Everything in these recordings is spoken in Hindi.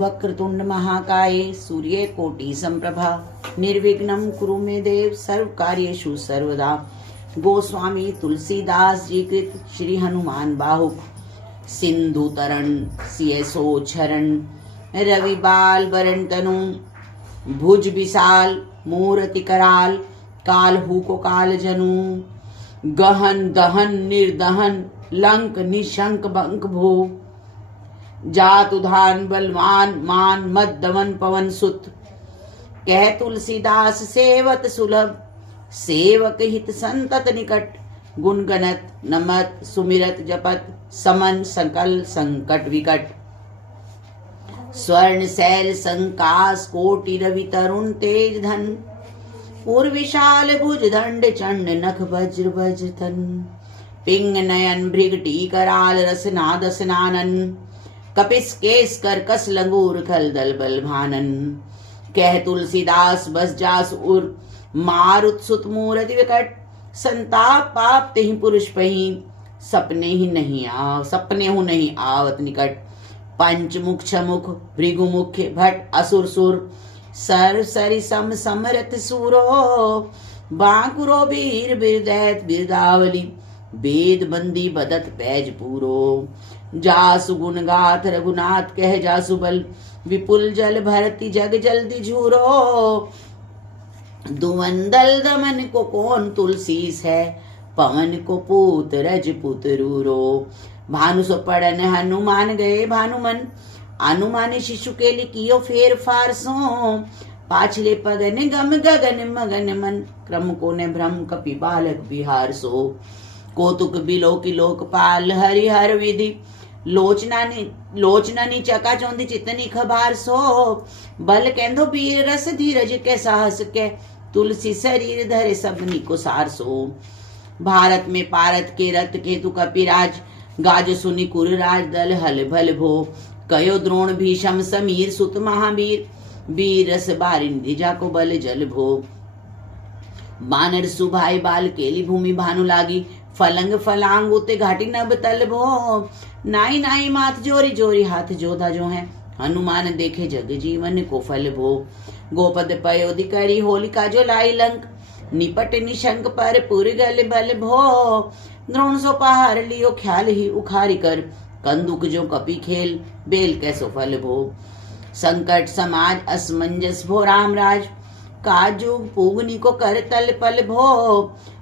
वक्रतुंड महाकाय सूर्यकोटि संप्रभा निर्विघ्नं कुरु मे देव सर्वकार्येषु सर्वदा। गोस्वामी तुलसीदास जी कृत श्री हनुमान बाहुक सिंधु तरन सियसो छरण रवि बाल वरण तनु भुज विशाल मूर्ति कराल काल हु को काल जनु गहन दहन निर्दहन लंक निशंक बंक भो जात उधान बलवान मान मद दमन पवन सुत कह तुलसीदास सेवत सुलभ सेवक हित संतत निकट गुणगणत नमत सुमिरत जपत समन संकल संकट विकट स्वर्ण शैल संकास कोटि रवि तरुण तेज धन उर विशाल भुज दंड चंड नख वज्र वज्र तन पिंग नयन भृगटी कराल रसना दसनानन कपिस केस कर्कस लंगूर खल दल बल भानन कह तुलसीदास बस जास उर मारुत सुत मूर्ति विकट संताप पाप तेहि पुरुष पही सपने हूँ नहीं आवत निकट पंचमुख छमुख भृगु मुख्य भट असुर सुर सर सरि सम समरथ सूरो बांकुरो वीर बिरदैत बिरदावली वेद बंदी बदत पैज पूरो जासु गुण गाथ रघुनाथ कह जासु बल विपुल जल भरती जग जल्दी झूरो दुवंदल दमन को कौन तुलसीस है पवन को पूत रजपुत रूरो भानु सो पड़न हनुमान गए भानुमन अनुमानी शिशु के लिखियो फेर फारसो पाछले पगन गम गगन मगन मन क्रम को ने भ्रम कपि बालक बिहार सो कोतुक बिलो की लोकपाल हरिहर विधि लोचना नी चका चौंदी चितनी खबार सो बल केंदो बीर रस धीरज के साहस के तुलसी शरीर धरे सबनी को सार सो भारत में पारत के रत केतु कपिराज गाज सुनि कुरराज दल हल भल भो कयो द्रोण भीषम समीर सुत महावीर वीर रस बारिंदी जाको बल जल भो बानर सुभाई बाल केली भूमि भानु लागी फलंग फलांग उते घाटी नब तल भो नाई नाई माथ जोरी जोरी हाथ जोधा जो है हनुमान देखे जग जीवन को फल भो गोपद पयोधि करी होलिका जो लाई लंक निपट निशंक पर पुर गल बल भो द्रोण सो पहाड़ लियो ख्याल ही उखारी कर कंदुक जो कपि खेल बेल कैसो फल भो संकट समाज असमंजस भो रामराज काजू पूगनी को कर तल पल भो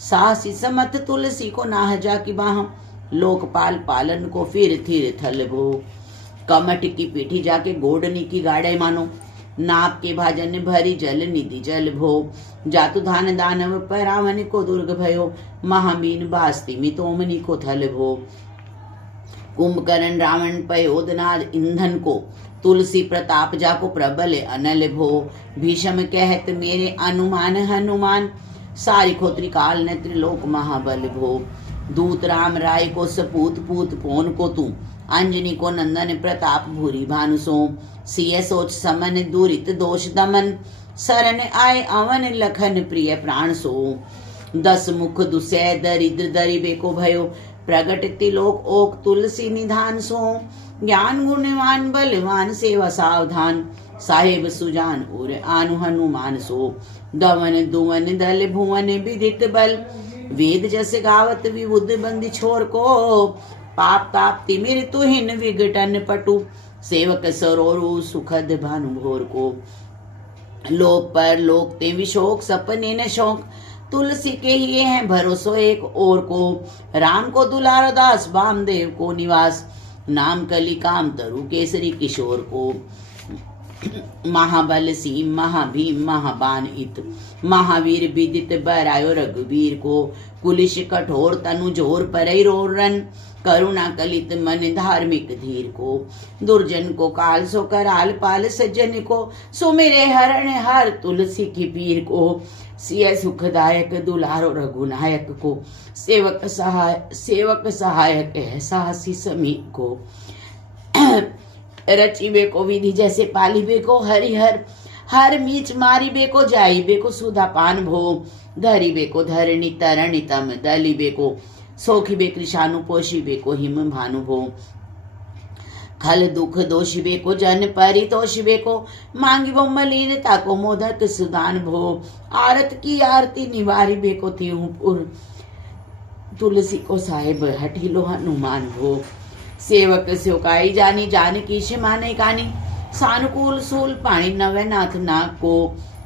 साहसी समत तुलसी को नाह जा की बाह लोकपाल पालन को फिर थिर थल भो कमट की पीठी जाके गोडनी की गाड़े मानो नाप के भाजन भरी जल निधि जल भो जातु धान दानव परावन को दुर्ग भयो महामीन बास्ति मितोमनी को थल भो कुंभकर्ण रावण पयोदनाद ईंधन को तुलसी प्रताप जाको प्रबल अनल भो भीषम कहत मेरे अनुमान हनुमान सारी खोत्री काल ने त्रिलोक महाबल भो दूत राम राय को सपूत पूत पोन को तू अंजनी को नंदन प्रताप भूरी भानुसो सिय सोच समन दूरित दोष दमन शरण आए अवन लखन प्रिय प्राण सो दस मुख दुसै दरिद्र दरिबे को भयो प्रगट तिलोक ओक तुलसी निधान सो ज्ञान गुणवान बलवान सेवा सावधान साहेब सुजान और आनु हनुमान सो दवन दुवन दल भुवन विदित बल वेद जस गावत विबुद्ध बंदी छोर को पाप ताप तिमिर तुहिन विघटन पटु सेवक सरोरु सुखद भानु भोर को लोक पर लोक ते विशोक सपने न शोक तुलसी के ही हैं भरोसो एक और को राम को दुलारो दास वामदेव को निवास नाम कली काम तरु केसरी किशोर को महाबल सीम महाभीम महाबान इत महावीर विदित बरायो रघुवीर को कुलिश कठोर तनु जोर परई रोरन करुणा कलित मन धार्मिक धीर को दुर्जन को काल सो कराल पाल सज्जन को सो मेरे हरण हर तुलसी की पीर को सिय सुखदायक दुलारो रघुनायक को सेवक सहायक है साहसी समी को रचिबे को विधि जैसे पालिबे को हरिहर हर मीच मारिबे को जाइबे को सुधा पान भो धरिबे को धरणी तरणी तम दलिबे को सोखिबे कृषाणु पोषिबे को हिम भानु भो खल दुख दोषिबे को जन परितोषिबे को मांगी वो मलिनता को मोदक सुदान भो आरत की आरती निवारी बे को त्योपुर तुलसी को साहेब हठीलो हनुमान भो सेवक सेवकाई जानी जानकी से माने कानी सानुकूल सूल पाणी नवे नाथ नाक को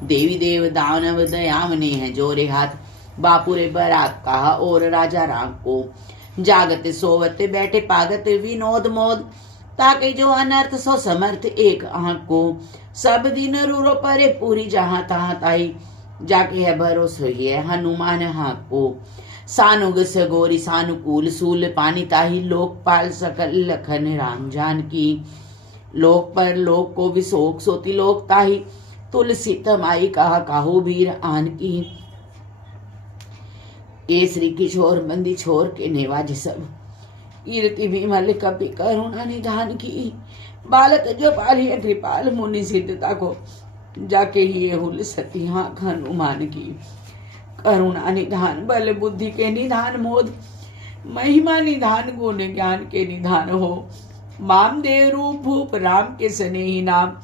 देवी देव दानव दयावने है जोरे हाथ बापुरे बरात कहा और राजा राम को जागत सोवत बैठे पागत विनोद मोद ताके जो अनर्थ सो समर्थ एक आंख को सब दिन रूरो परे पूरी जहां तहां ताई जाके है भरोसो ये हनुमान हाँ को सानुग सगोरी सानुकूल सूल पानी ताही लोकपाल सकल लखन राम जानकी लोक पर लोक को विशोक सोती लोक ताही तुलसी तमाई कहा काहो वीर आन की केसरी किशोर बंदी छोर के नेवाज सब कीर्ति विमल कपि करुणा निधान की बालक जो पाली कृपाल मुनि सिद्धता को जाके ही हुल सती हाँ हनुमान की करुणा निधान बल बुद्धि के निधान मोद महिमा निधान गुण ज्ञान के निधान हो मामदेव रूप भूप राम के स्नेही नाम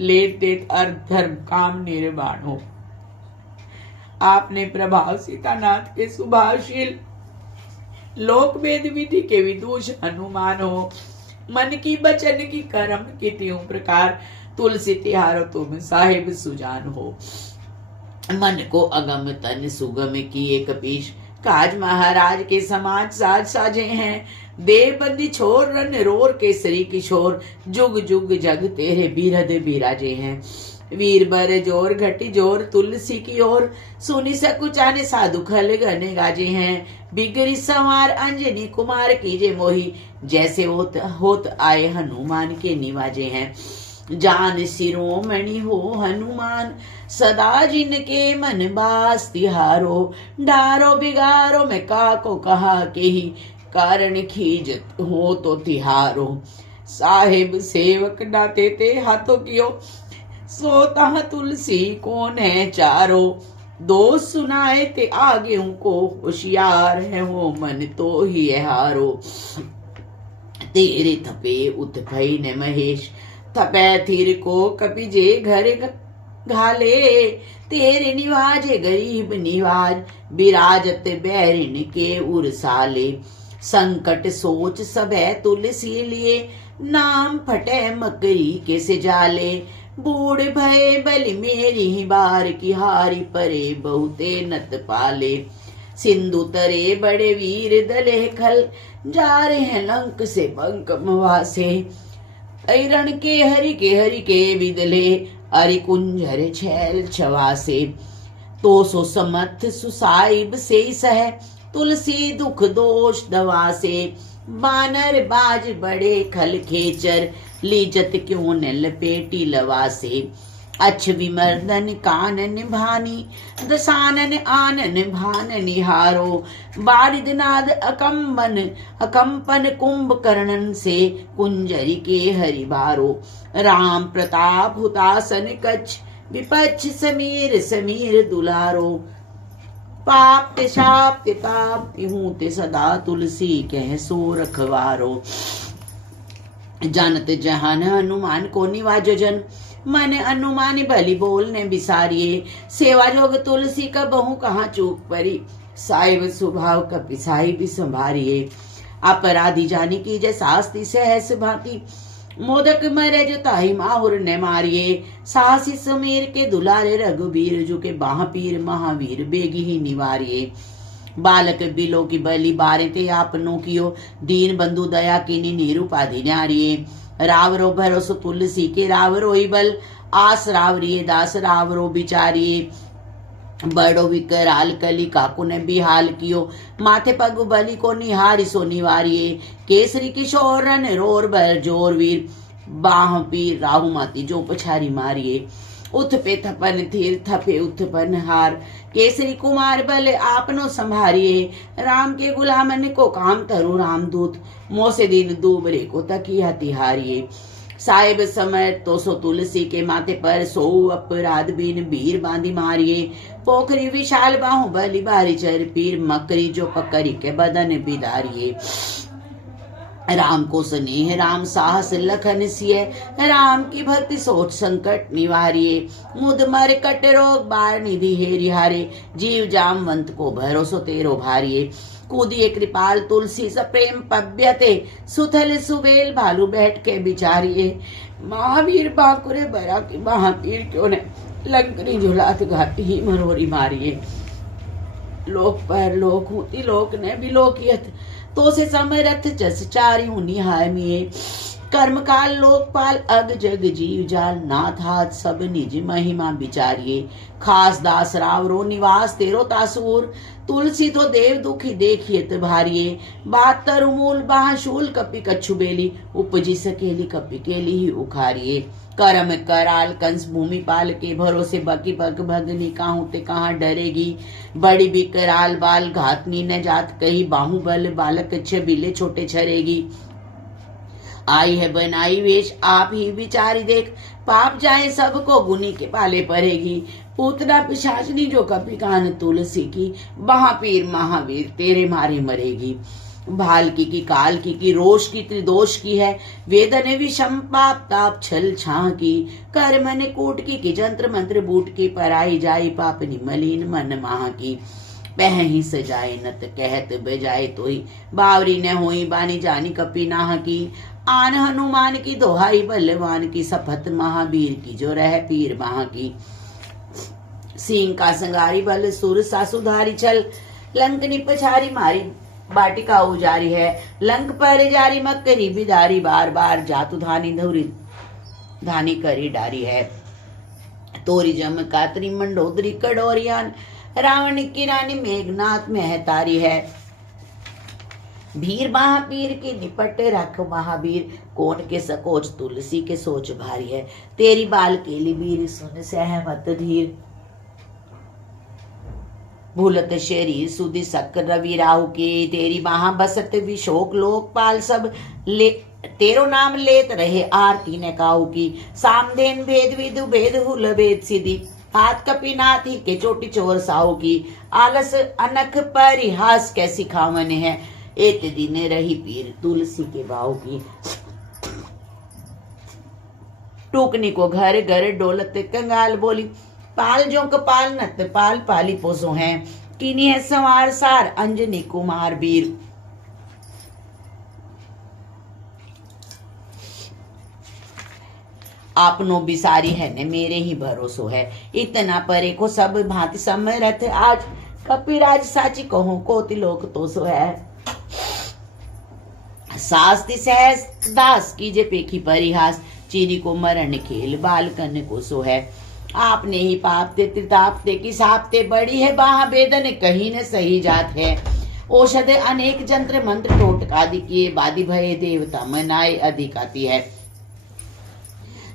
लेत देत अर्थ धर्म काम निर्वाण हो आपने प्रभाव सीतानाथ के सुभावशील लोक वेद विधि के विदुष हनुमान हो मन की बचन की कर्म की त्यों प्रकार तुलसी तिहारो तुम साहिब सुजान हो मन को अगम तन सुगम की एक पीश काज महाराज के समाज साज साजे हैं देव बंदी छोर रन रोर केसरी किशोर जुग जुग जग तेरे बिरद बिराजे हैं वीर बर जोर घटी जोर तुलसी की ओर सुनी सकुचाने साधु खल गने गाजे हैं बिगड़ी संवार अंजनी कुमार कीजे मोही जैसे होत आए हनुमान के निवाजे हैं जान शिरोमणि हो हनुमान सदा जिनके मन बास तिहारो डारो बिगारो मैं काको कहा के ही कारण खीजत हो तो तिहारो साहेब सेवक नाते ते हाथों कियो सोता तुलसी कौन है चारो दोष सुनाए ते आगे उनको होशियार है वो मन तो ही है हारो तेरे थपे उत भई ने महेश थपे थीर को कपि जे घर घाले तेरे निवाजे गरीब निवाज बिराजत बैरिन के उरसाले संकट सोच सबे तुलसी लिए नाम फटे मकरी के से जाले बूढ़ भय बलि मेरी बार की हारी परे बहुते नत पाले सिंधु तरे बड़े वीर दले खल जा रहे हैं लंक से बंक मवासे रण के हरि के विदले अरि कुंजर छैल छवासे तो सो समर्थ सुसाइब से सह तुलसी दुख दोष दवा से बानर बाज बड़े खल खेचर लीजत क्यों न लपेटी लवा से अच्छ विमर्दन कानन भानी दसानन आनन भान निहारो बारिद नाद अकंपन कुंभकर्णन से कुंजरी के हरिबारो राम प्रताप हुतासन कच्छ विपक्ष समीर समीर दुलारो पाप ते शाप ते ताप ते हूं ते सदा तुलसी कह सो रखवारो जानत जहान हनुमान को निवाजो जन मन अनुमानी भली बोलने बिसारिये सेवा जोग तुलसी का बहु कहाँ चूक परी साहिब स्वभाव का पिसाई भी संभारिये अपराधी जानी की जय शास्ति सहस भांति मोदक मरे जो ताही माहुर ने मारिये साहसी समीर के दुलारे रघुबीर जो के बाह पीर महावीर बेगी ही निवारिये बालक बिलो की बलि बारे ते आपनो कियो दीन बंधु दया कीनी निरूपाधि न्यारिये रावरो भरोसो तुलसी के रावरो ही बल आस रावरिये दास रावरो बिचारिये बड़ो विकराल कली काकू ने बिहाल कियो माथे पग बलि को निहारी सो निवारिये केसरी किशोर रन रोर बर जोर वीर बाह पीर राहु माती जो पछारी मारिये उथ पे थपन थीर थपे उत्पन हार केसरी कुमार बल आपनो संभारिये राम के गुलामन को काम तरु रामदूत मोसे दिन दूबरे को तकिया तिहारिये साहिब समय तो सो तुलसी के माथे पर सो अपराध बिन बीर बांधी मारिये पोखरी विशाल बाहु बलि बारी चर पीर मकरी जो पकड़ी के बदन बिदारिये राम को स्नेह राम साहस लखन सिय, राम की भक्ति सोच संकट निवारिये, मुद मर कट रोग बार निधि हेरि हारे, जीव जामवंत को भरोसो तेरो भारिये, कूदिए कृपाल तुलसी सप्रेम पव्यते, सुथल सुबेल भालू बैठ के बिचारिये, महावीर बांकुरे बरा की महावीर क्यों ने, लंकनी झुलात घाटी ही मरोरी मारिये, लोक पर लोक होती लोक ने भी लोकियत, तो से समरथ जस चारि निहाय मिये, कर्म काल लोकपाल अग जग जीव जाल, नाथ हाथ सब निज महिमा विचारिये, खास दास रावरो निवास तेरो तासूर, तुलसी तो देव दुखी देखियत भारिये, बात तरु मूल बाहशूल कपि कछु बेली, उपजी सकेली कपि केली ही उखारिये, करम कराल कंस भूमि पाल के भरोसे बकी पग भगनी काहू ते कहाँ डरेगी, बड़ी बिकराल बाल घातनी न जात कही, बाहुबल बालक छबिले छोटे छरेगी, आई है बनाई वेश आप ही विचारी देख, पाप जाए सबको गुनी के पाले पड़ेगी, पूतना पिशाचनी जो कपि कान तुलसी की, महापीर महावीर तेरे मारे मरेगी, भाल की काल की रोष की त्रिदोष की है, वेदन विषम पाप ताप छल छां की, कर्म ने कूट की जंत्र मंत्र बूट की, पराई जाई पापनी मलिन मन माह की, पह ही सजाए नत कहत बजाए तोई, बावरी न होई बानी जानी कपि नाह की, आन हनुमान की दोहाई बलवान की, सपथ महावीर की जो रह पीर माह की, सिंह का संगारी बल सुर सा सुधारी चल, लंकनी पछारी मारी बाटिका उजारी है, लंक पर जारी मक्करी बिदारी, बार बार जातु धानी धौरी धानी करी डारी है, तोरी जम कातरी मंडोदरी कड़ोरियान, रावण की रानी मेघनाथ महतारी है, भीर महापीर की निपट रख महावीर, कौन के सकोच तुलसी के सोच भारी है, तेरी बाल केली बीर सुन सहमत धीर, भूलत शरीर सुधि सक रवि राहु की, तेरी बाह बसत विशोक लोकपाल सब ले, तेरो नाम लेत रहे आरती ने काहू की, सामधेन भेद विदु भेद हुल भेद सिद्धि, हाथ कपिनाथ ही के चोटी चोर साहू की, आलस अनख परिहास कैसी खावन है, एक दिन रही पीर तुलसी के बाहू की, टूकनी को घर घर डोलत कंगाल बोली, पाल जो कपाल नत पाल पाली पोसो हैं, किनी है संवार सार अंजनी कुमार बीर, आपनो बिसारी है ने मेरे ही भरोसो है, इतना परे को सब भांति समरथ आज, कपिराज साची कहूं कोटि लोक तो सो है, सास्ति सहस दास कीजे पेखी परिहास, चीनी को मरण खेल बालकन को सो है, आपने ही पाप ते त्रिताप ते की सापते बड़ी है बाह वेदन कहीं न सही जात है, औषध अनेक जंत्र मंत्र टोटकादि किए, बादी भय देवता मनाए अधिक आती है,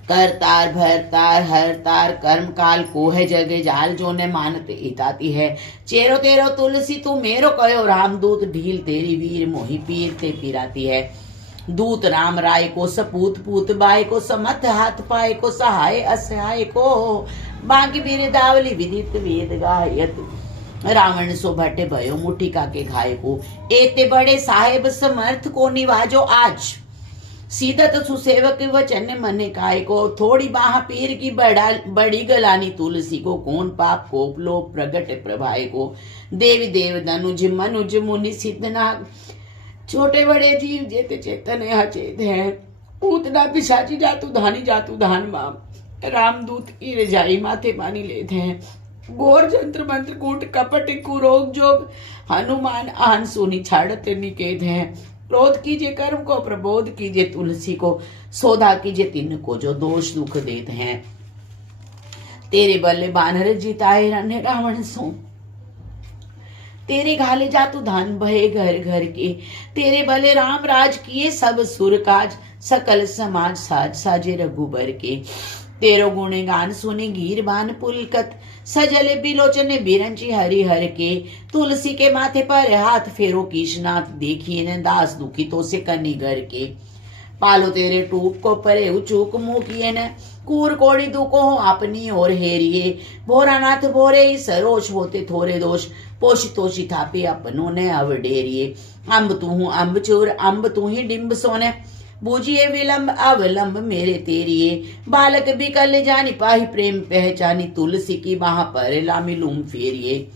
करतार भरतार हरतार कर्म काल को है जगे जाल, जो ने मानते हिताती है, चेरो तेरो तुलसी तू मेरो कयो रामदूत, ढील तेरी वीर मोहि पीर ते पिराती है, दूत राम राय को सपूत पूत बाय को, समथ हाथ पाए को सहाय असहाय को, बाकी बीर दावली विदित वेद गायत, रावण सो भट्टे भयो मुठिका के घाय को, एते बड़े साहेब समर्थ को निवाजो आज, सीधत सुसेवक वचन मन काय को, थोड़ी बाह पीर की बड़ी गलानी तुलसी को, कौन पाप कोप लोभ प्रगट प्रभाय को, देवी देव धनुज मनुज मुनि सिद्धनाग, छोटे बड़े जीव जेते चेतन अचेत है, पूतना पिशाची जातु धान माम, रामदूत की रजाई माथे पानी लेते हैं, घोर जंत्र मंत्र कूट कपट कुरोग जोग, हनुमान आन सुनी छाड़त निकेत हैं, क्रोध कीजिए कर्म को प्रबोध कीजिए तुलसी को, सौदा कीजिए तिन को जो दोष दुख देते हैं, तेरे बल्ले बानर जीताए रन रावण सो, तेरे घाले जातु धान भये घर घर के, तेरे बले राम राज किए सब सुर काज, सकल समाज साज साजे रघुबर के, तेरो गुणे गान सुने गीर बान पुलकत, सजल बिलोचने बिरंची हरि हर के, तुलसी के माथे पर हाथ फेरो कीशनाथ, देखिए न दास दुखी तो से कनी घर के, पालो तेरे टूक को परे उचूक मुँह किए न कूर कोड़ी तू को अपनी और हेरिए भोरानाथ भोरे ही सरोष होते थोरे दोष पोष तोषी थापे अपनों ने अवडेरिए अम्ब तू हूँ अम्ब चूर अम्ब तू ही डिम्ब सोने बूझिए विलंब अवलंब मेरे तेरिए बालक बिकल जानी पाही प्रेम पहचानी तुलसी की बाह पर लामी लूम फेरिए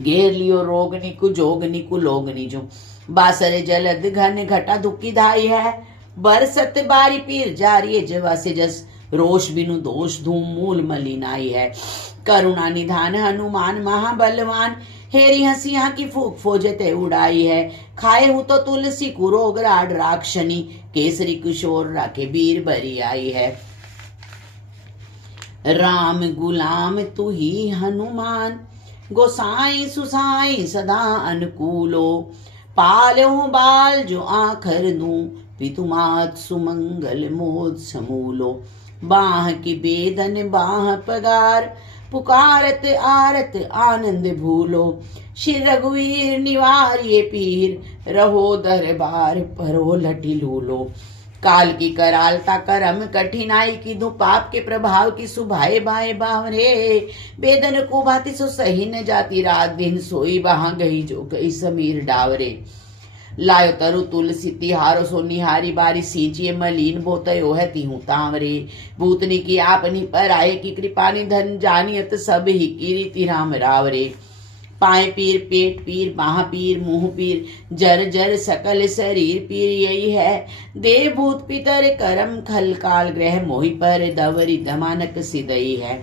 घेर लियो रोग निकु जोग निकु लोग निजो बासरे जलद घन घटा दुखी धाई है बरसत बारी पीर जारी जवा से जस रोष बिनु दोष धूम मूल मलिनाई है करुणा निधान हनुमान महाबलवान हेरी हंसिया की फूक फोजते उड़ाई है खाए हूं तो तुलसी कुरोग राड राक्षनी केसरी किशोर राखे बीर बरी आई है राम गुलाम तू ही हनुमान गोसाई सुसाई सदा अनुकूलो पालो बाल जो आखर दूं पितुमात सुमंगल मोद समूलो बाह की बेदन बाह पगार पुकारत आरत आनंद भूलो श्री रघुवीर निवारिये पीर रहो दरबार परो लटी लूलो काल की करालता करम कठिनाई की धु पाप के प्रभाव की सुभाए बाए बावरे बेदन को भाती सो सही न जाती रात दिन सोई वहां गई जो गई समीर डावरे लायो तरु तुलसी तिहारो सो निहारी बारी सींचिए मलीन बोतयो है तिहु तावरे भूतनी की आपनी पर आए की कृपा निधन जानियत सब ही की रीति राम रावरे पाए पीर पेट पीर बाह पीर मुंह पीर जर जर सकल शरीर पीर यही है देव भूत पितर करम खल काल ग्रह मोहि पर दवरी दमानक सिदई है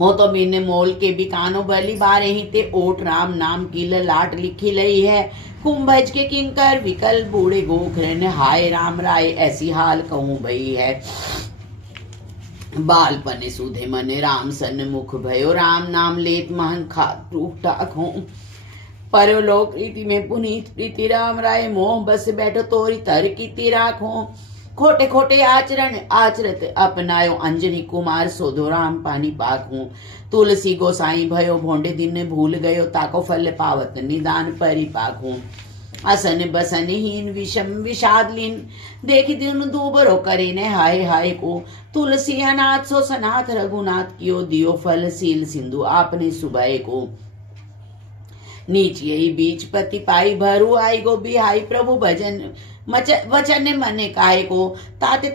हो तो बिन मोल के बिकानो बलि बारे ही ते ओट राम नाम की लाट लिखी लई है कुंभज के किंकर विकल बूढ़े गोखरन हाय राम राय ऐसी हाल कहूं भई है बाल पने सुधे मन राम सन मुख भयो राम नाम लेत महन खा टूक टाक हो परलोक प्रीति में पुनीत प्रीति राम राय मोह बस बैठो तोरी तर की तिराक हो खोटे खोटे आचरण आचरत अपनायो अंजनी कुमार सोधो राम पानी पाक हूँ तुलसी गोसाई भयो भोंडे दिन भूल गयो ताको फल पावत निदान परिपाक हूँ असन बसन हीन विषम विषाद लीन देखी दिन दूबरो करे ने हाय हाय को तुलसी अनाथ सो सनाथ रघुनाथ कियो दियो फल सील सिंधु आपने सुबह को नीच यही बीच पति पाई भरू आई गो बिहाई प्रभु भजन वचन मने काय को ताते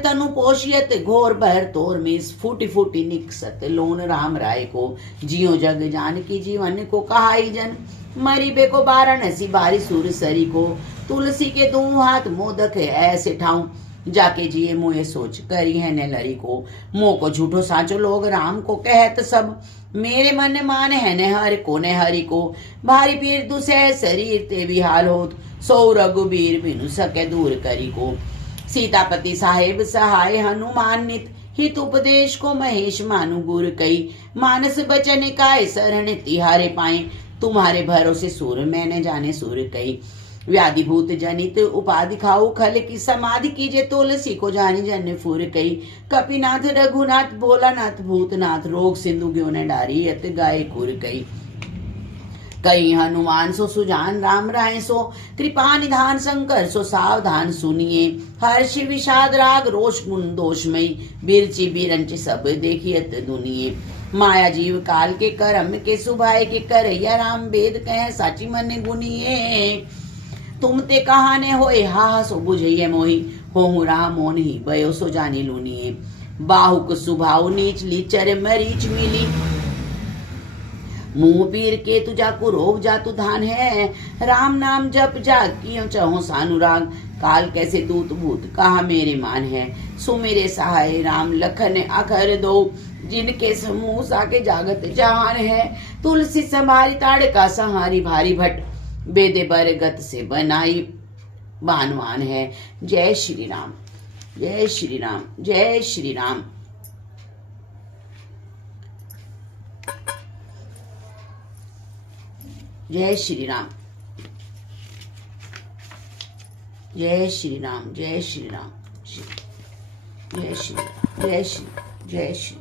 तनु पोषियत घोर भर तोर में फूटी फूटी निकसत लोन राम राय को जियो जग जान की जीवन को कहाई जन मरी बे को वाराणसी बारी सुर सरी को तुलसी के दो हाथ मोदक है ऐसे ठाऊं जाके जिए मोए सोच करी है ने लरी को मोह को झूठो साचो लोग राम को कहत सब मेरे मन मान है ने हर को ने हरि को भारी पीर दुसह शरीर ते विहाल होत सौ रघुबीर बिनु सके दूर करी को सीतापति साहेब सहाय हनुमान नित हित उपदेश को महेश मानु गुर कई मानस बचन काय शरण तिहारे पाए तुम्हारे भरोसे सूर मैंने जाने सूर कई व्याधि भूत जनित उपाधि खाऊ खल की समाधि कीजे तुलसी को जानी जन फूर कई कपिनाथ रघुनाथ भोलानाथ भूतनाथ रोग सिंधु ग्यो ने डारी यत गाय कुर कई कई हनुमान सो सुजान राम राय सो कृपा निधान शंकर सो सावधान सुनिए हर्ष विषाद राग रोष गुण दोषमयी बिरची बिरंच सब देखियत दुनिये माया जीव काल के करम के सुभाए के करैया राम वेद कह साची मन गुनिए तुम ते कहाने होए हा सो बुझिए मोहि होहु राम मोन ही भयो सो जानी लुनिए बाहुक सुभाव नीच लीचर मरीच मिली मुंह पीर के तुझा को रोग जातु धान है राम नाम जप जा कियो चहो सानुराग काल कैसे दूत भूत कहा मेरे मान है सो मेरे सहाय राम लखन अखर दो जिनके समूह साके जागत जहान है तुलसी समारी ताड़ का सहारी भारी भट बेदे बरगत से बनाई बानवान है जय श्री राम जय श्री राम जय श्री राम जय श्री राम जय श्री राम जय श्री राम जय श्री जय श्री जय श्री